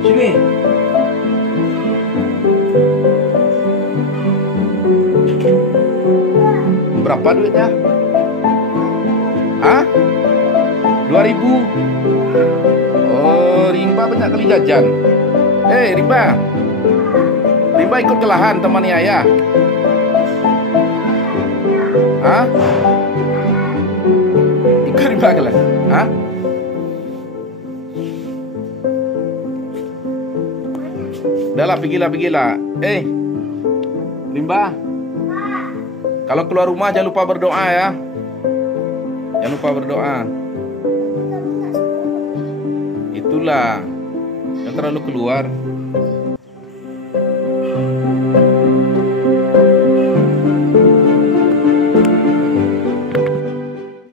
Sini. Berapa duitnya? Hah? 2.000. Oh, Rimba banyak kali jajan. Rimba. Rimba ikut ke lahan temani ayah. Hah? Ikut Rimba ke lahan. Hah? Udahlah, pergilah. Rimba. Kalau keluar rumah jangan lupa berdoa ya. Jangan lupa berdoa. Itulah. Jangan terlalu keluar.